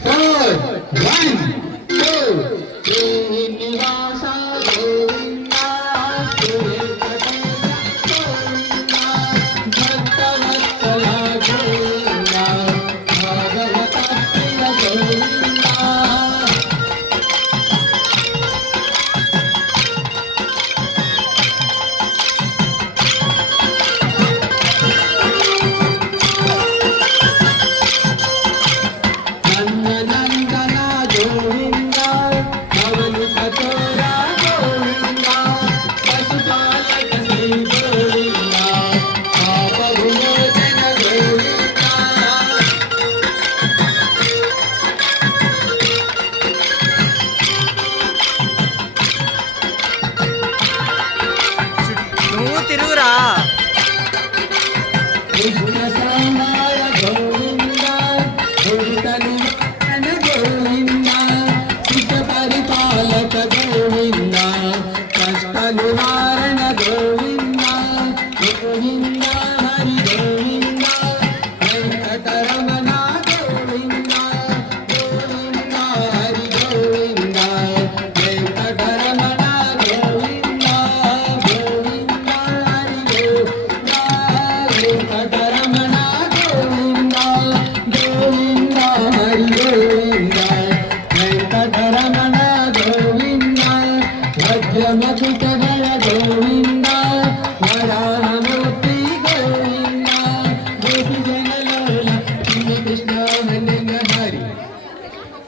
4 1 2 శ్రీనివాస గోవింద శ్రీకటేశ గోవింద భక్తవత్సల గోవింద భాగవత ప్రియ గోవింద నువ్వు తిరుగురా పరిపాలక గోవింద కష్ట నివారణ గోవింద గోవింద హరి గోవింద వెంకటరమణ గోవింద గోవింద హరి గోవింద వెంకటరమణ గోవింద గోవింద హరి గోవింద వెంకటరమణ గోవింద గోవింద హరి గోవింద వెంకటరమణ గోవింద భద్రమకుటగల గోవింద